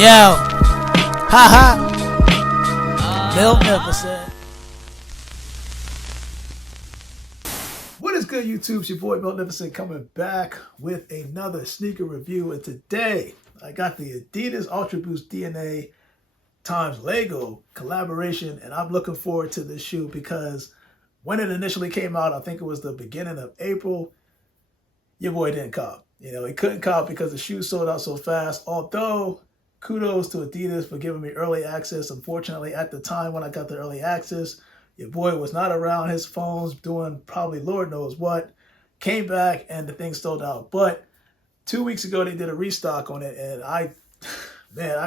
Yo, haha, Magnificent. What is good, YouTube? It's your boy Magnificent coming back with another sneaker review. And today I got the Adidas Ultraboost DNA times Lego collaboration, and I'm looking forward to this shoe because when it initially came out, I think it was the beginning of April, your boy didn't cop. You know, he couldn't cop because the shoe sold out so fast. Although, kudos to Adidas for giving me early access. Unfortunately, at the time when I got the early access, your boy was not around his phones doing probably Lord knows what. Came back and the thing sold out. But 2 weeks ago, they did a restock on it, and I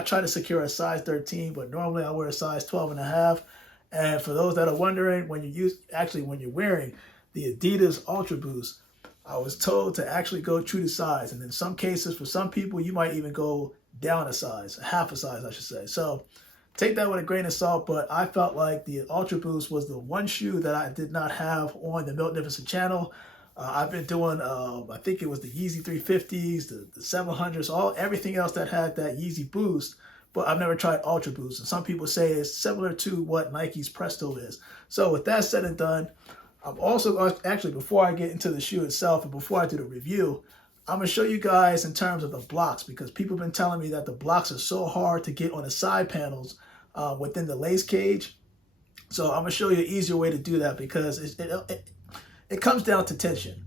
tried to secure a size 13, but normally I wear a size 12.5. And for those that are wondering, when you're wearing the Adidas Ultraboost, I was told to actually go true to size. And in some cases, for some people, you might even go down a size, half a size, I should say. So take that with a grain of salt, but I felt like the Ultraboost was the one shoe that I did not have on the Magnificent channel. I've been doing, I think it was the Yeezy 350s, the 700s, everything else that had that Yeezy boost, but I've never tried Ultraboost. And some people say it's similar to what Nike's Presto is. So with that said and done, I'm also, actually before I get into the shoe itself and before I do the review, I'm going to show you guys in terms of the blocks, because people have been telling me that the blocks are so hard to get on the side panels within the lace cage. So I'm going to show you an easier way to do that, because it comes down to tension.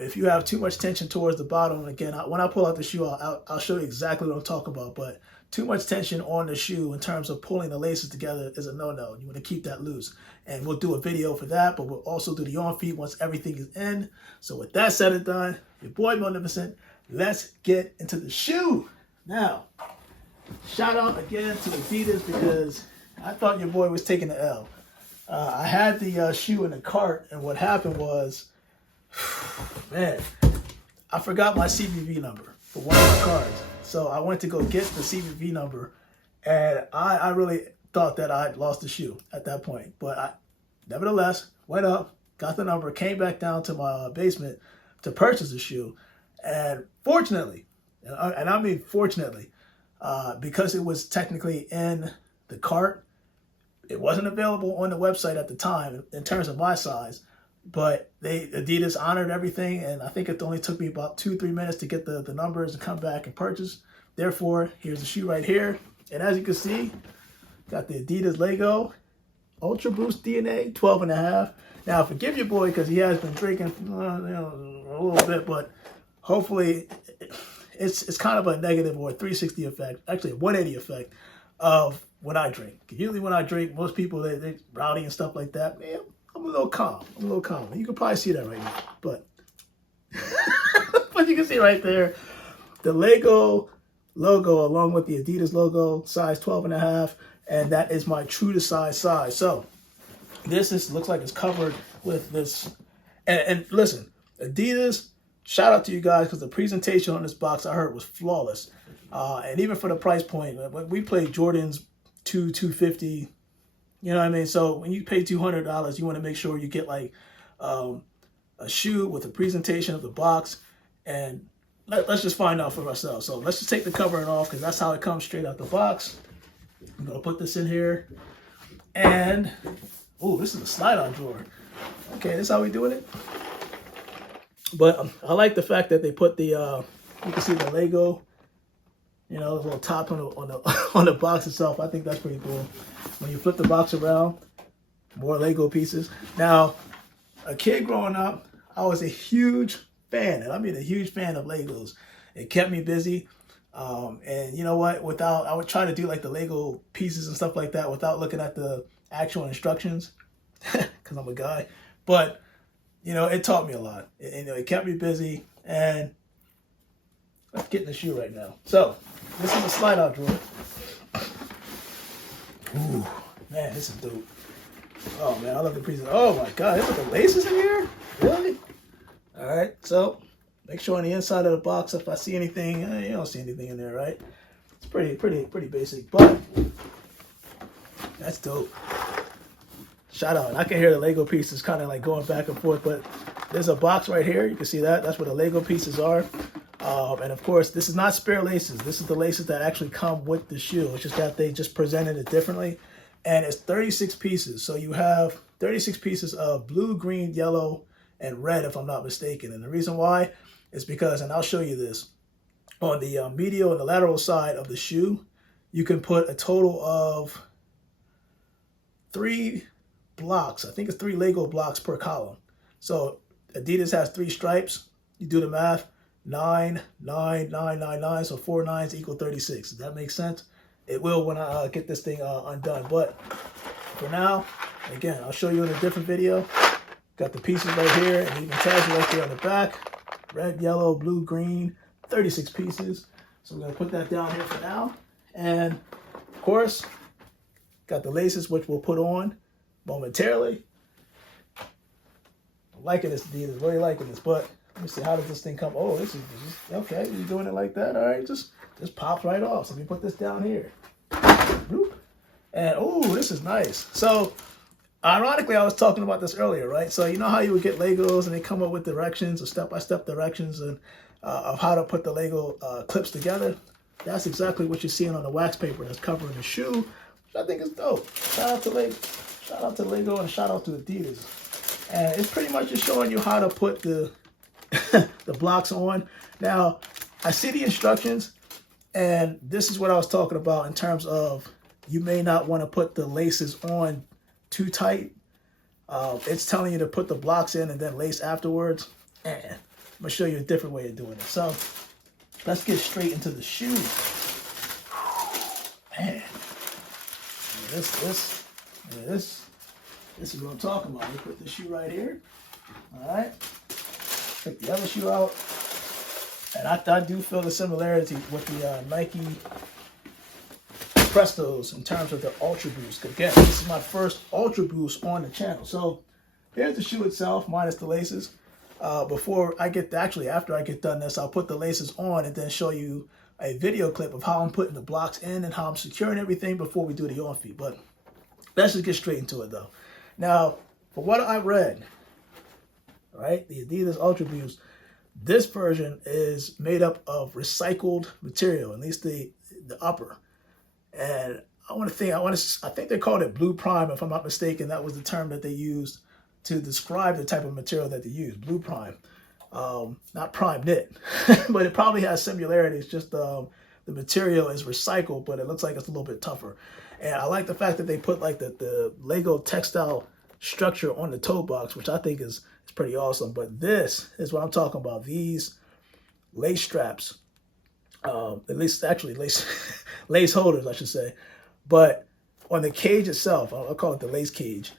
If you have too much tension towards the bottom, again, when I pull out the shoe, I'll show you exactly what I'm talking about. But too much tension on the shoe in terms of pulling the laces together is a no-no. You want to keep that loose. And we'll do a video for that, but we'll also do the on-feet once everything is in. So with that said and done, your boy Magnificent, let's get into the shoe. Now, shout out again to Adidas, because I thought your boy was taking the L. I had the shoe in the cart, and what happened was, man, I forgot my CVV number for one of my cards. So I went to go get the CVV number, and I really thought that I'd lost the shoe at that point. But I nevertheless went up, got the number, came back down to my basement to purchase the shoe. And fortunately, and I mean fortunately, because it was technically in the cart, it wasn't available on the website at the time in terms of my size. But Adidas honored everything, and I think it only took me about 2-3 minutes to get the numbers and come back and purchase. Therefore, here's the shoe right here. And as you can see, got the Adidas Lego Ultraboost DNA 12.5. Now, forgive your boy because he has been drinking a little bit, but hopefully it's kind of a negative or a 360 effect, actually a 180 effect of when I drink. Usually when I drink, most people, they're rowdy and stuff like that. Man, I'm a little calm. You can probably see that right now, but but you can see right there the Lego logo along with the Adidas logo, size 12.5, and that is my true to size. So this looks like it's covered with this. And listen, Adidas, shout out to you guys, because the presentation on this box I heard was flawless. And even for the price point, when we played Jordans $250. You know what I mean? So when you pay $200, you want to make sure you get like a shoe with a presentation of the box. And let's just find out for ourselves. So let's just take the covering off, because that's how it comes straight out the box. I'm going to put this in here. And, oh, this is a slide-on drawer. Okay, this is how we're doing it. But I like the fact that they put the, you can see the Lego, you know, the little top on the box itself. I think that's pretty cool. When you flip the box around, more Lego pieces. Now, a kid growing up, I was a huge fan, and I mean a huge fan of Legos. It kept me busy. And you know what? I would try to do like the Lego pieces and stuff like that without looking at the actual instructions, because I'm a guy. But, you know, it taught me a lot. It kept me busy. And let's get in the shoe right now. So, this is a slide-out drawer. Ooh, man, this is dope. Oh, man, I love the presentation. Oh, my God, there's like the laces in here? Really? All right, so make sure on the inside of the box, if I see anything, you don't see anything in there, right? It's pretty basic, but that's dope. Shout out. I can hear the Lego pieces kind of like going back and forth, but there's a box right here. You can see that. That's where the Lego pieces are. And of course, this is not spare laces. This is the laces that actually come with the shoe. It's just that they just presented it differently. And it's 36 pieces. So you have 36 pieces of blue, green, yellow, and red, if I'm not mistaken. And the reason why is because, and I'll show you this, on the medial and the lateral side of the shoe, you can put a total of 3 blocks. I think it's 3 Lego blocks per column. So Adidas has 3 stripes. You do the math, 9, 9, 9, 9, 9. So 4 9s equal 36. Does that make sense? It will when I get this thing undone. But for now, again, I'll show you in a different video. Got the pieces right here, and even tags right there on the back. Red, yellow, blue, green, 36 pieces. So we're going to put that down here for now. And of course, got the laces, which we'll put on momentarily. I'm liking this, Adidas, really liking this. But let me see, how does this thing come? Oh, this is okay. You're doing it like that. All right, just pops right off. So let me put this down here. And oh, this is nice. So ironically, I was talking about this earlier, right? So you know how you would get Legos and they come up with directions or step-by-step directions and of how to put the Lego clips together? That's exactly what you're seeing on the wax paper that's covering the shoe, which I think is dope. Shout out to Lego and shout out to Adidas. And it's pretty much just showing you how to put the the blocks on. Now, I see the instructions, and this is what I was talking about in terms of you may not want to put the laces on too tight. It's telling you to put the blocks in and then lace afterwards. And I'm gonna show you a different way of doing it. So let's get straight into the shoe. Man, this is what I'm talking about. We put the shoe right here. All right. Take the other shoe out. And I do feel the similarity with the Nike Prestos in terms of the Ultraboost. Again, this is my first Ultraboost on the channel. So here's the shoe itself, minus the laces. After I get done this, I'll put the laces on and then show you a video clip of how I'm putting the blocks in and how I'm securing everything before we do the on feet. But let's just get straight into it though. Now, for what I read, right, the Adidas Ultraboost, this version is made up of recycled material, at least the upper. And I think they called it Blue Prime, if I'm not mistaken. That was the term that they used to describe the type of material that they use, Blue Prime. Not prime knit, but it probably has similarities. Just the material is recycled, but it looks like it's a little bit tougher. And I like the fact that they put like the Lego textile structure on the toe box, which I think is pretty awesome. But this is what I'm talking about. These lace straps, at least actually lace holders, I should say. But on the cage itself, I'll call it the lace cage.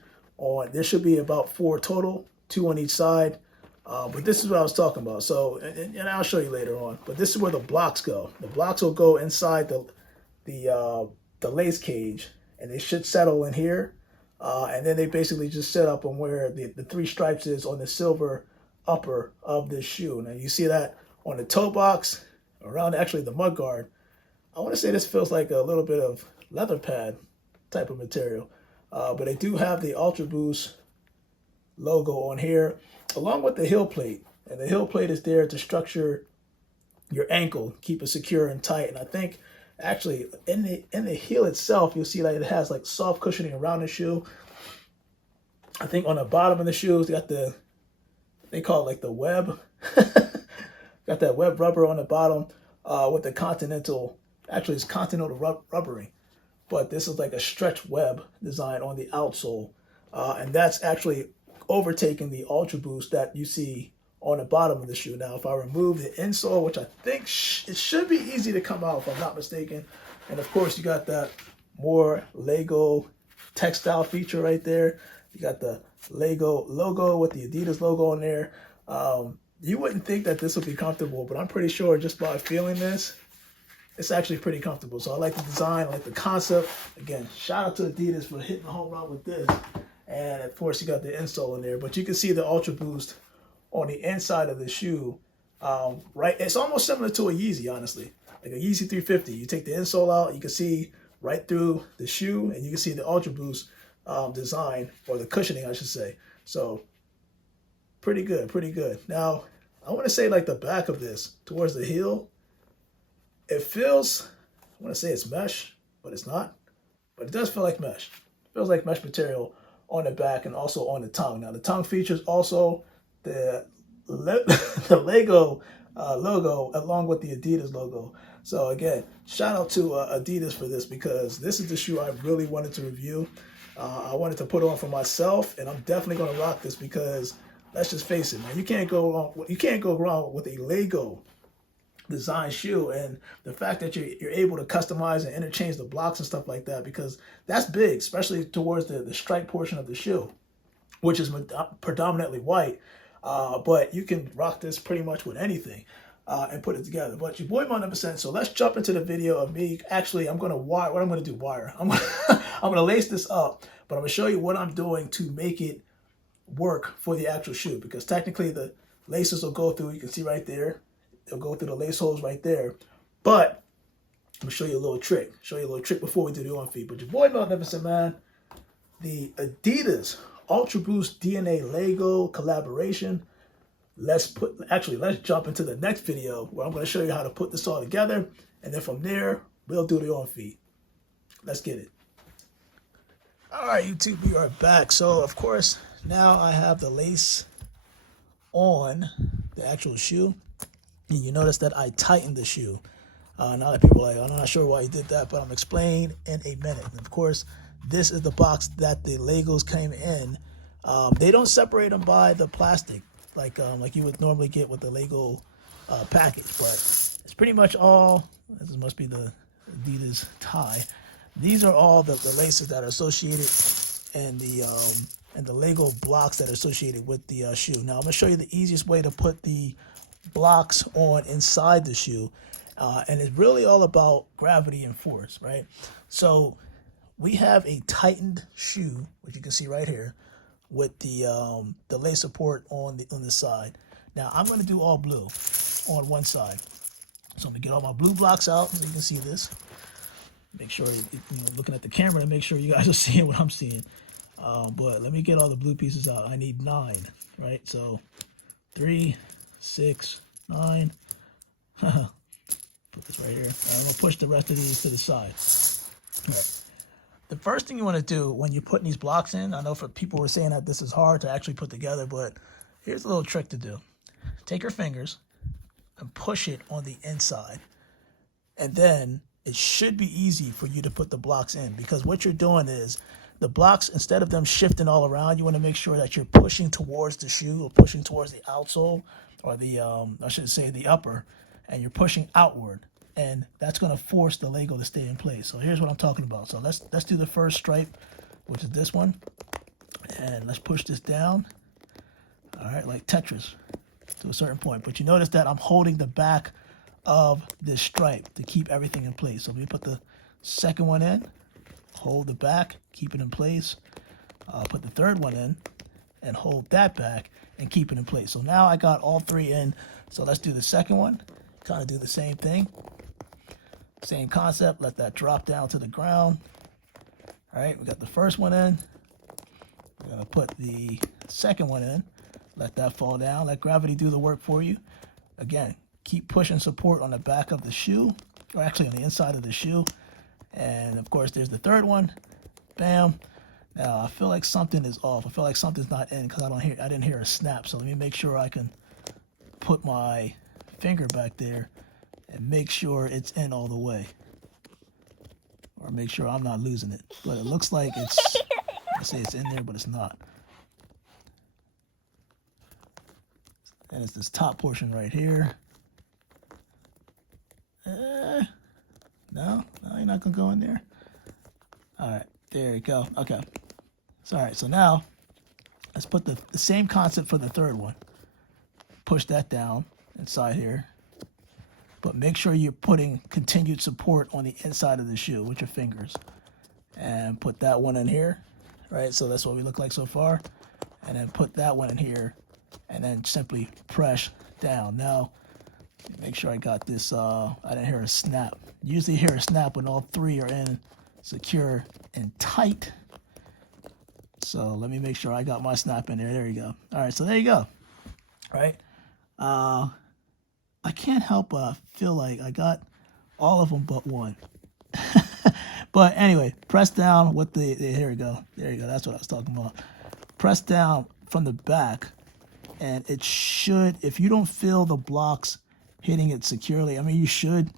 There should be about 4 total, 2 on each side. But this is what I was talking about. So, and I'll show you later on. But this is where the blocks go. The blocks will go inside the lace cage, and they should settle in here. And then they basically just set up on where the 3 stripes is on the silver upper of this shoe. Now you see that on the toe box, around actually the mud guard. I want to say this feels like a little bit of leather pad type of material. But they do have the Ultraboost logo on here, along with the heel plate. And the heel plate is there to structure your ankle, keep it secure and tight. And I think actually in the heel itself, you'll see that it has like soft cushioning around the shoe. I think on the bottom of the shoes, they call it like the web. Got that web rubber on the bottom with the continental, actually it's continental rubbering. But this is like a stretch web design on the outsole. And that's actually overtaking the Ultraboost that you see on the bottom of the shoe. Now, if I remove the insole, which I think it should be easy to come out if I'm not mistaken. And of course, you got that more Lego textile feature right there. You got the Lego logo with the Adidas logo on there. You wouldn't think that this would be comfortable, but I'm pretty sure just by feeling this, it's actually pretty comfortable. So I like the design, I like the concept. Again, shout out to Adidas for hitting the home run with this. And of course, you got the insole in there, but you can see the Ultraboost on the inside of the shoe. Right, it's almost similar to a Yeezy, honestly, like a Yeezy 350. You take the insole out, you can see right through the shoe, and you can see the Ultraboost design, or the cushioning, I should say. So pretty good, pretty good. Now, I want to say like the back of this towards the heel, it feels, I want to say it's mesh, but it's not. But it does feel like mesh. It feels like mesh material on the back and also on the tongue. Now the tongue features also the the Lego logo along with the Adidas logo. So again, shout out to Adidas for this, because this is the shoe I really wanted to review. I wanted to put on for myself, and I'm definitely going to rock this because let's just face it, man. You can't go wrong with a Lego design shoe, and the fact that you're able to customize and interchange the blocks and stuff like that, because that's big, especially towards the stripe portion of the shoe, which is predominantly white. But you can rock this pretty much with anything and put it together. But your boy Mount Never. So let's jump into the video of me. Actually, I'm gonna wire. What I'm gonna do? Wire. I'm gonna lace this up, but I'm gonna show you what I'm doing to make it work for the actual shoe, because technically the laces will go through. You can see right there. They'll go through the lace holes right there. But I'm gonna show you a little trick. Before we do the on feet. But your boy Mount Never, man. The Adidas Ultraboost DNA Lego collaboration. Let's jump into the next video where I'm going to show you how to put this all together, and then from there we'll do the on feet. Let's get it. All right, YouTube, we are back. So of course now I have the lace on the actual shoe, and you notice that I tightened the shoe. Now that people are like, I'm not sure why you did that, but I'm explaining in a minute. And of course, this is the box that the Legos came in. They don't separate them by the plastic like you would normally get with the Lego package, but it's pretty much all. This must be the Adidas tie. These are all the laces that are associated and the Lego blocks that are associated with the shoe. Now I'm gonna show you the easiest way to put the blocks on inside the shoe, and it's really all about gravity and force, right? So we have a tightened shoe, which you can see right here, with the lace support on the side. Now I'm going to do all blue on one side, so I'm gonna get all my blue blocks out so you can see this. Make sure looking at the camera to make sure you guys are seeing what I'm seeing. But let me get all the blue pieces out. I need 9, right? So 3, 6, 9. Put this right here. I'm gonna push the rest of these to the side. All right. The first thing you want to do when you're putting these blocks in, I know for people who are saying that this is hard to actually put together, but here's a little trick to do. Take your fingers and push it on the inside, and then it should be easy for you to put the blocks in, because what you're doing is the blocks, instead of them shifting all around, you want to make sure that you're pushing towards the shoe or pushing towards the outsole, or the I should say the upper, and you're pushing outward. And that's going to force the Lego to stay in place. So here's what I'm talking about. So let's do the first stripe, which is this one. And let's push this down. All right, like Tetris to a certain point. But you notice that I'm holding the back of this stripe to keep everything in place. So let me put the second one in, hold the back, keep it in place. Put the third one in and hold that back and keep it in place. So now I got all 3 in. So let's do the second one. Kind of do the same thing. Same concept, let that drop down to the ground. All right, we got the first one in. We're gonna put the second one in, let that fall down, let gravity do the work for you. Again, keep pushing support on the back of the shoe, or actually on the inside of the shoe. And of course, there's the third one, bam. Now I feel like something is off. I feel like something's not in because I didn't hear a snap. So let me make sure I can put my finger back there and make sure it's in all the way, or make sure I'm not losing it. But it looks like it's, I say it's in there, but it's not. And it's this top portion right here. No, you're not gonna go in there. All right, there you go. Okay, so all right, so now let's put the same concept for the third one. Push that down inside here. But make sure you're putting continued support on the inside of the shoe with your fingers. And put that one in here, right? So that's what we look like so far. And then put that one in here, and then simply press down. Now, make sure I got this, I didn't hear a snap. Usually hear a snap when all 3 are in secure and tight. So let me make sure I got my snap in there. There you go. All right, so there you go, right? I can't help but feel like I got all of them but one. But anyway, press down with here we go. There you go. That's what I was talking about. Press down from the back, and it should, if you don't feel the blocks hitting it securely, I mean, you should,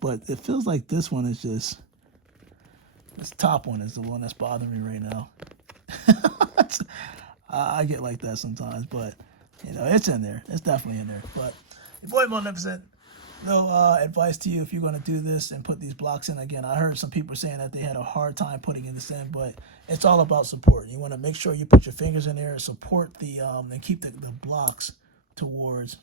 but it feels like this one is just, this top one is the one that's bothering me right now. I get like that sometimes, but it's in there. It's definitely in there. But your boy Magnificent, no advice to you if you're going to do this and put these blocks in. Again, I heard some people saying that they had a hard time putting this in, but it's all about support. You want to make sure you put your fingers in there and support the and keep the blocks towards.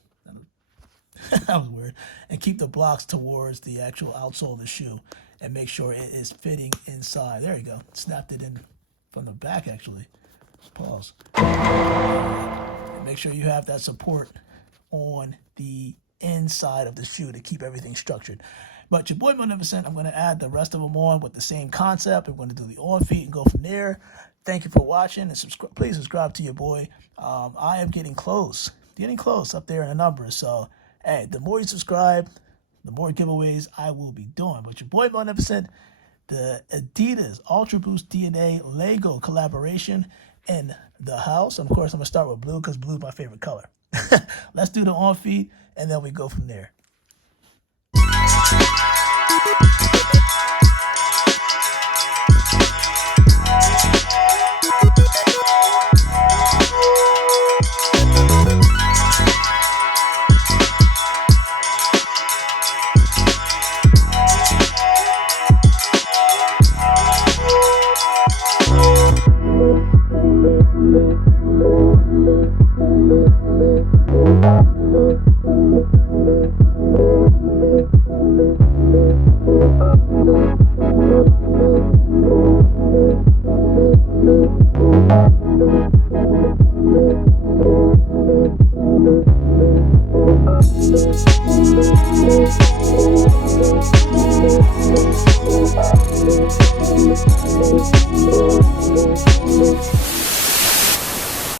That was weird. And keep the blocks towards the actual outsole of the shoe, and make sure it is fitting inside. There you go. Snapped it in from the back actually. Pause. And make sure you have that support on the inside of the shoe to keep everything structured. But your boy Magnificent, I'm going to add the rest of them on with the same concept. I'm going to do the on feet and go from there. Thank you for watching, and please subscribe to your boy. I am getting close up there in the numbers. So, hey, the more you subscribe, the more giveaways I will be doing. But your boy Magnificent, the Adidas Ultraboost DNA Lego collaboration in the house. And of course, I'm going to start with blue because blue is my favorite color. Let's do the on feet, and then we go from there.